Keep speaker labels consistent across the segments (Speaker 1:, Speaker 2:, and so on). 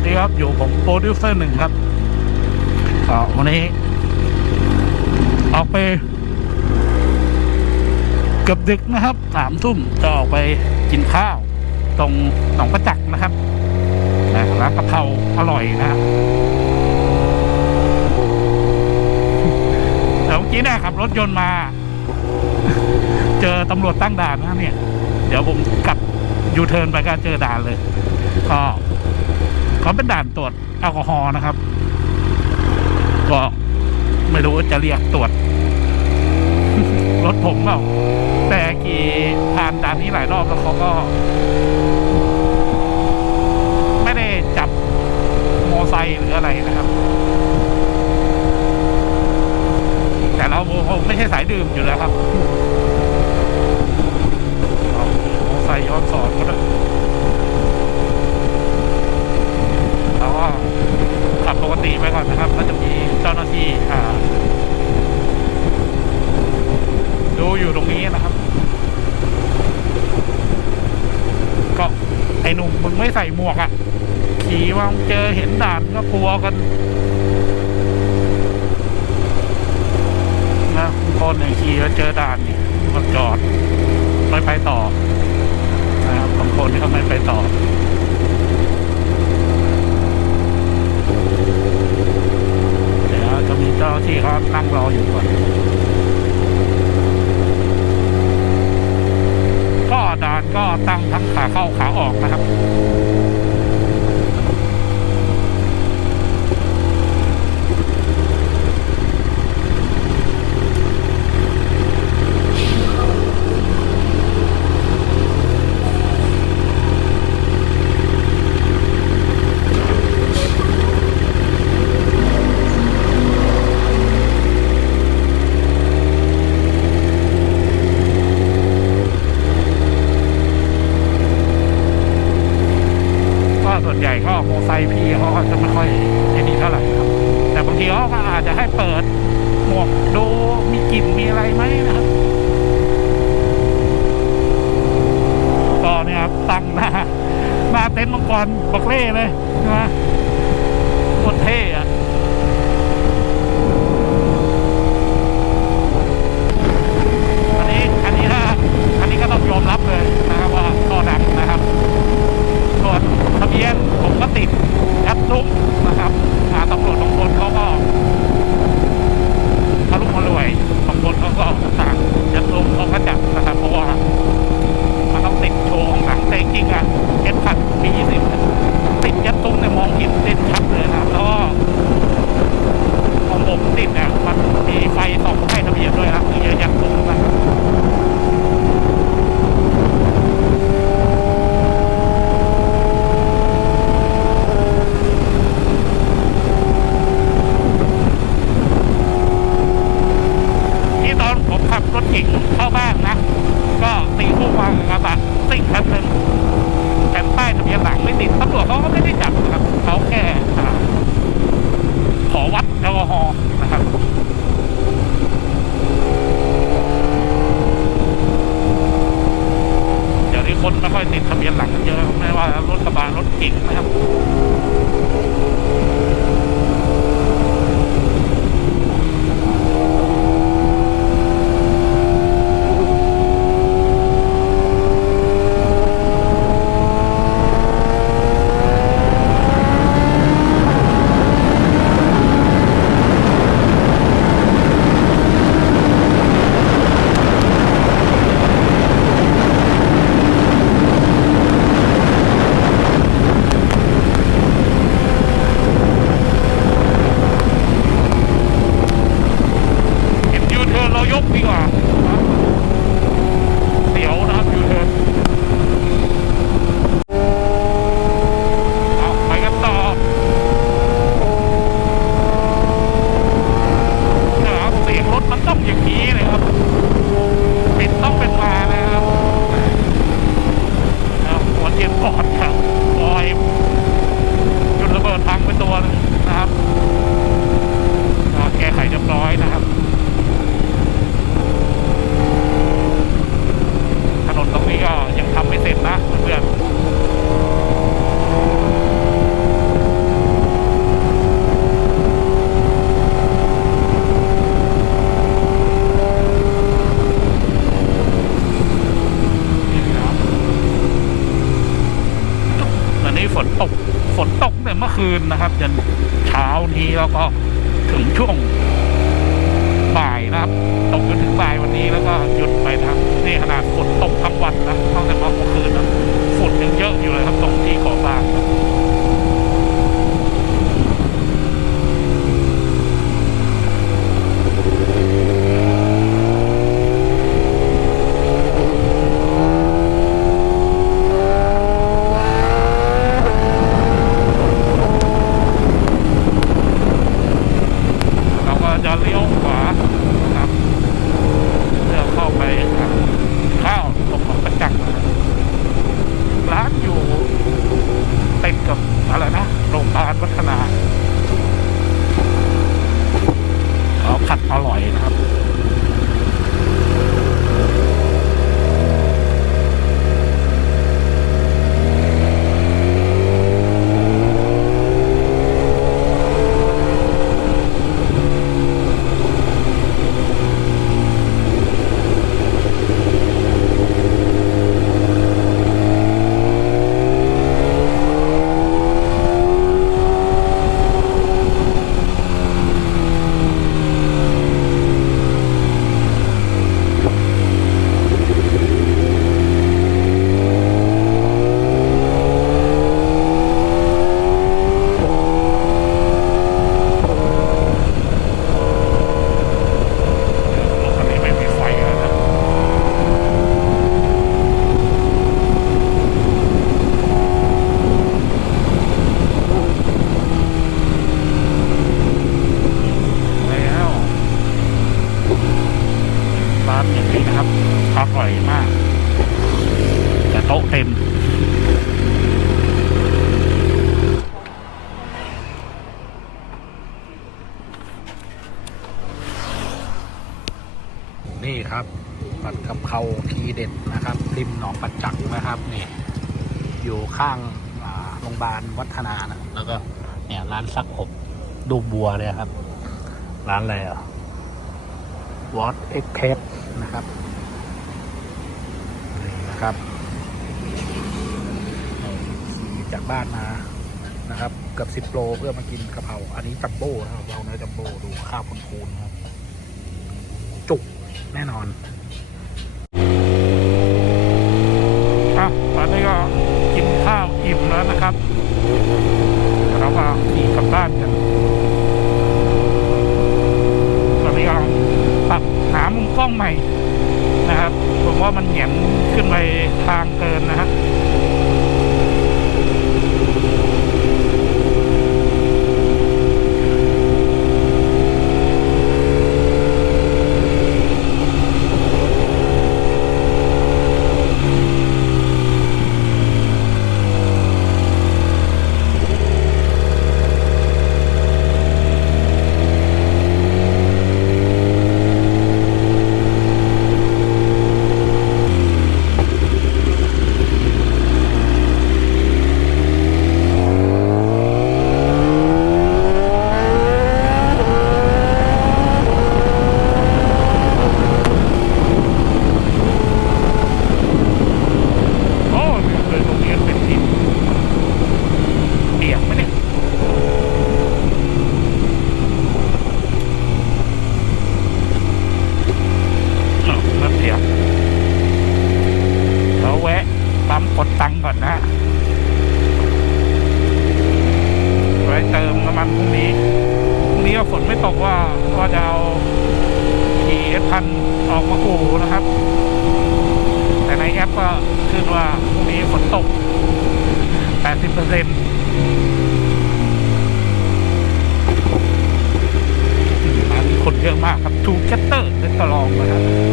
Speaker 1: วัสดีครับ อยู่ผมโปรดิวเซอร์หนึ่งครับวันนี้ ออกไปเกือบดึกนะครับสามทุ่มจะออกไปกินข้าว ตรงหนองประจักษ์นะครับร้านกะเพราอร่อยนะฮะแต่เมื่อกี้เนี่ยขับรถยนต์มา เจอตำรวจตั้งด่านนะเนี่ย เดี๋ยวผมกลับยูเทิร์นไปก็เจอด่านเลย ก็ เขาเป็นด่านตรวจแอลกอฮอล์นะครับ ก็ไม่รู้จะเรียกตรวจ รถผมเปล่าแต่ขี่ผ่านด่านนี้หลายรอบแล้วเขาก็ ไม่ได้จับมอไซค์หรืออะไรนะครับ แต่เราผมไม่ใช่สายดื่มอยู่แล้วครับเอามอไซค์ย้อนสอนก็ได้เราก็ขับปกติไปก่อนนะครับก็จะมีเจ้าหน้าที่อ่า ดูอยู่ตรงนี้นะครับ ก็ไอ้หนุ่มมึงไม่ใส่หมวกอะ่ะ ขี่มาเจอเห็นด่านก็กลัวกันนะบางคนเนี่ยขี่แล้วเจอด่านเนี่ยก็จอดไม่ไปต่อนะครับบางคนนี่ก็ไม่ไปต่อเดี๋ยวจะมีเจ้าหน้าที่เขานั่งรออยู่ก่อนก็ด่านก็ตั้งทั้งขาเข้าขาออกนะครับ ก็ส่วนใหญ่ก็โมอไซค์พี่เขาก็จะไม่ค่อยไอ้นี่เท่าไหร่ครับ แต่บางทีเขาก็อาจจะให้เปิดหมวกดูมีกลิ่นมีอะไรไหมนะครับ ก็เนี่ยครับตั้งหน้าหน้าเต็นท์มังกรบักเล่เลยใช่ไหมโคตรเท่อะอันนี้อันนี้ถ้าอันนี้ก็ต้องยอมรับเลยนะครับว่าท่อดังนะครับ ส่วนทะเบียนผมก็ติดแอปลุกนะครับอาตำรวจบางคนเขาก็ทะลุมารวยบางคนเขาก็ต่างยัดลุกเขาก็จับนะครับ เพราะว่ามันต้องติดโชว์ข้างหลังแต่จริงๆอะเอ็นขัดปียี่สิบติดยัดตุ้งเนี่ยมองเห็นเด่นชัดเลยนะครับ แล้วก็ของผมติดเนี่ยมันมีไฟส่องให้ทะเบียนด้วยครับคือยัดตุ้งนะครับ ที่ตอนผม ขับรถเก๋งเข้าบ้านนะ ก็ตีคู่วางกระบะซิ่งคันหนึ่งแผ่นป้ายทะเบียนหลังไม่ติดตำรวจเขาก็ไม่ได้จับนะครับเขาแค่อ่าขอวัดแอลกอฮอล์นะครับ เดี๋ยวนี้คนไม่ค่อยติดทะเบียนหลังกันเยอะไม่ว่ารถกระบะรถเก๋งนะครับ เห็นยูเทิร์นเรายกดีกว่าเสียวนะครับยูเทิร์นเอาไปกันต่อนะครับเสียงรถมันต้องอย่างนี้เลยครับปิดต้องเป็นมานะครับนะครับหัวเทียนปอดครับลอยจุดระเบิดพังไปตัวหนึงนะครับอ่าแก้ไขเรียบร้อยนะครับ ถนนตรงนี้ก็ยังทำไม่เสร็จนะเพื่อนๆ ฝนตกฝนตกเนี่ยเมื่อคืนนะครับจนเช้านี้แล้วก็ถึงช่วงบ่ายนะครับตกจนถึงบ่ายวันนี้แล้วก็หยุดไปนะครับนี่ขนาดฝนตกทั้งวันนะตั้งแต่เมื่อคืนนะฝุ่นยังเยอะอยู่เลยครับตรงที่ก่อสร้างนะเราก็จะเลี้ยวขวานะครับเพื่อเข้าไปหาข้าวตรงของประจักษ์นะครับร้านอยู่ติดกับอะไรนะโรงพยาบาลวัฒนาเขาผัดอร่อยนะครับ รถคันนี้ไม่มีไฟแล้วนะแล้วร้านอย่างนี้นะครับอร่อยมากแต่โต๊ะเต็ม นี่ครับผัดกะเพราทีเด็ดนะครับ ริมหนองปัจจักนะครับนี่อยู่ข้างโรงพยาบาลวัฒนานะแล้วก็เนี่ยร้านซักผมดูบัวเลยครับ ร้านอะไรอะ วอตเอ็กเพสนะครับนี่นะครับขี่จากบ้านมานะครับ เกือบสิบโลเพื่อมากินกะเพราอันนี้จัมโบ้นะครับเราเนื้อจัมโบ้ดูข้าวพูนๆนครับ จุกแน่นอนอะตอนนี้ก็กินข้าวอิ่มแล้วนะครับเราก็ขี่กลับบ้านกัน ตอนนี้ก็ป รับหามุมกล้องใหม่นะครับ ผมว่ามันเหงียนขึ้นไปทางเกินนะฮะ โอ้นี่เลยโรงเรียนเป็นที่เปียกไหมเนี่ยอ้าวไม่เปียกเราแวะปั๊มกดตังค์ก่อนนะไว้เติมน้ำมันพรุ่งนี้ พรุ่งนี้ก็ฝนไม่ตกว่าว่าจะเอาขี่เอสพันออกมาอู่นะครับ แต่ในแอปก็ขึ้นว่าพรุ่งนี้ฝนตก 80เปอร์เซ็นต์ร้านคนเยอะ มากครับทูแคตเตอร์เลสตลองนะครับ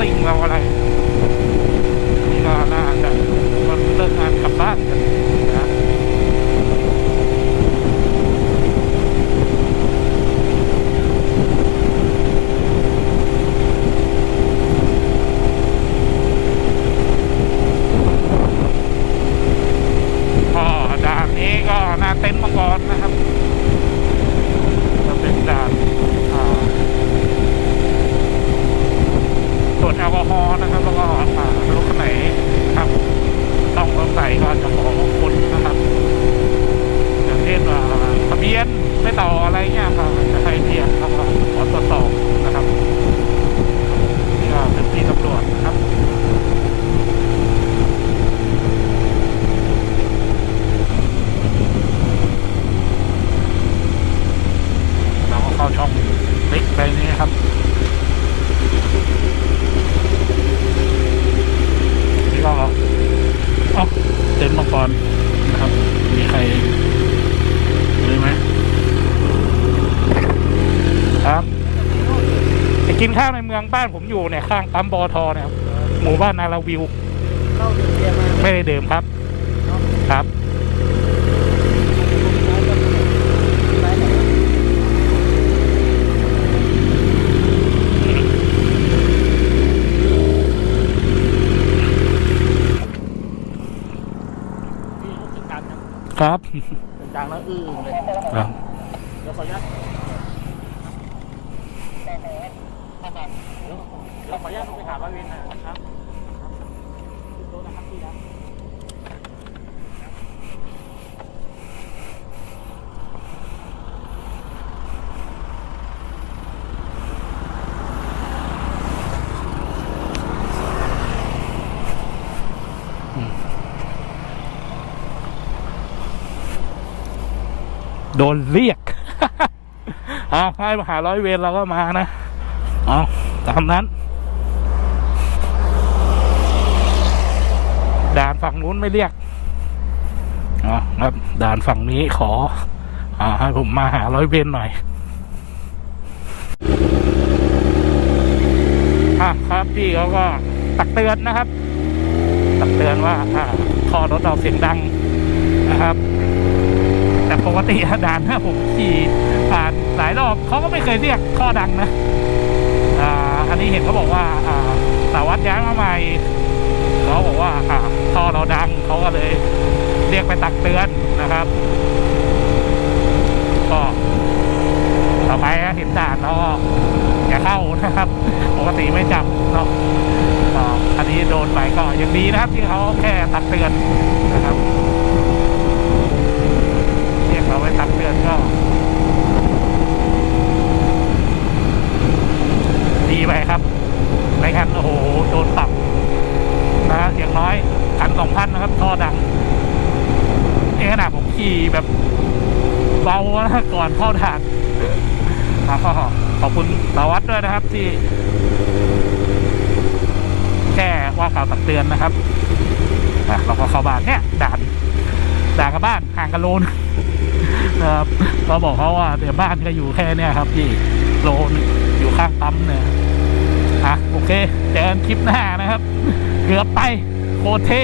Speaker 1: ซิ่งเราอะไร นี่ก็น่าจะมันเลิกงานกลับบ้านกันนะด่านี้ก็น้าเต็นท์มังกรนะ จแอลกอฮอล์นะครับแล้วก็รถไหนครับ ต้องสงส่ยก็จะขอคนนะครับอย่างเช่นทะเบียนไม่ต่ออะไรเงี้ยครับจะใครเรียกครับขอตรวจสอบนะครับนี่ก็เป็นที่ตำรวจครับเราก็เข้าช่องเล็กไปนี้ครับ นข้าวในเมืองบ้านผมอยู่เนี่ยข้างปั๊มบอทอเนี่ยครับหมู่บ้านนาราวิว
Speaker 2: เข้าถึงเบียร์มา
Speaker 1: ไม่ได้ดื่มครับ ครับ
Speaker 2: นี่เขาขึ้นกันนะครับ
Speaker 1: ครับ
Speaker 2: ขึ้นกลางแล้วอื้อเลย
Speaker 1: ครับ
Speaker 2: เดี๋ยวขออนุญาตเดี๋ยวเดี๋ยวขออนุญาตลงไปหาร้อยเวรนะครับขึ้นโต๊ะนะครับพี่ครับ
Speaker 1: โดนเรียกเอาให้มาหาร้อยเวรเราก็มานะ เอาตามนั้น ด่านฝั่งนู้นไม่เรียกอ๋อครับด่านฝั่งนี้ขออ่าให้ผมมาหาร้อยเวรหน่อยอครับพี่เขาก็ตักเตือนนะครับ ตักเตือนว่าอ่าท่อรถเราเสียงดังนะครับ แต่ปกติด่านถ้าผมขี่ผ่านหลายรอบเขาก็ไม่เคยเรียกท่อดังนะอ่าอันนี้เห็นเขาบอกว่าอ่าสาวัดย้ายมาใหม่ เขาบอกว่าท่อเราดังเขาก็เลยเรียกไปตักเตือนนะครับ ก็ต่อไปเห็นด่านแล้วก็อย่าเข้านะครับ ปกติไม่จับเนาะก็อันนี้โดนไปก็ยังดีนะครับที่เขาแค่ตักเตือนนะครับเรียกเราไว้ตักเตือนก็ดีไปครับไม่งั้นโอ้โหโดนปรับ นะฮะอย่างน้อยพันสองพันนะครับท่อดังเอขนาดผมขี่แบบเบานะก่อนเข้าด่านก็ขอบคุณสาวัตด้วยนะครับที่แค่ว่ากล่าวตักเตือนนะครับเราก็เข้าบ้านเนี่ยด่านด่านกับบ้านห่างกันโลนนะครับก็บอกเขาว่าเดี๋ยวบ้านก็อยู่แค่เนี่ยครับที่โลนอยู่ข้างปั๊มเนี่ยอะโอเคเจอกันคลิปหน้านะครับ กือบไปโคเท่